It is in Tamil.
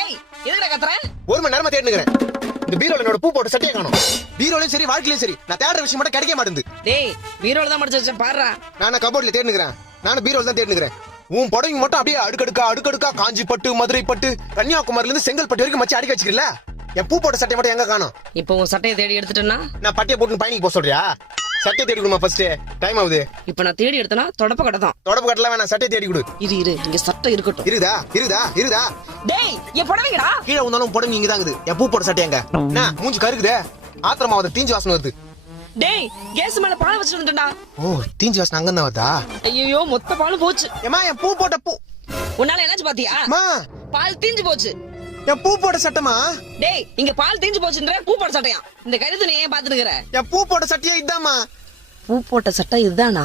எதுக்குடா கத்துற? 1 மணி நேரமா தேடினுக்கிறேன். இந்த பீரோல என்னோட பூ போட்ட சட்டையை காணோம். பீரோலயும் சரி வாழ்க்கையிலயும் சரி நான் தேடுற விஷயம் மட்டும் கிடைக்க மாட்டேங்குது. டேய் பீரோல தான் மடிச்சு வச்சேன் பாருடா. நான் கபோர்ட்ல தேடினுக்கிறேன். நானும் பீரோல தான் தேடினுக்கிறேன். உன் புடவை மட்டும் அப்படியே அடுக்கடுக்கா காஞ்சி பட்டு, மதுரை பட்டு, கன்னியாகுமரில இருந்து செங்கல்பட்டு வரைக்கும் மச்சி அடிக்க வச்சிருக்கல. என் பூ போட்ட சட்டை மட்டும் எங்க காணோம்? இப்போ உன் சட்டையை தேடி எடுத்துட்டேன்னா நான் பட்டியை போட்டு பயணிக்கு போக சொல்றியா? சட்டையை தேடி கொடுமா ஃபர்ஸ்ட். டைம் ஆகுது. இப்போ நான் தேடி எடுத்தனா தொடப்ப கடை தான். தொடப்பு கட்டல வேணாம், சட்டையை தேடி கொடு. இரு இங்க சட்டை இருக்கட்டும். இருதா. டேய் என் புடவைங்கடா. கீழே வந்தாலும் புடவை இங்க தான் இருக்குது. என் பூ போட்ட சட்டை எங்க? என்ன மூஞ்சி கருக்குதே? ஆத்திரமா வந்து தீஞ்சு வாசனை வருது. டேய் கேஸ் மேல பால் வச்சிட்டு வந்துட்டா. ஓ தீஞ்சு வாசனை அங்க தான் வருதா? ஐயோ மொத்த பாலும் போச்சு. ஏமா என் பூ போட்ட பூ. உன்னால என்னாச்சு பாத்தியா? அம்மா பால் தீஞ்சு போச்சு. என் பூ போட்ட சட்டமா? டேய் இங்க பால் தீஞ்சு போச்சுன்ற பூ போட்ட சட்டையா? இந்த கருத்து நீ ஏன் பாத்துட்டு இருக்கற? என் பூ போட்ட சட்டையே இதாமா. பூ போட்ட சட்டை இதுதானா?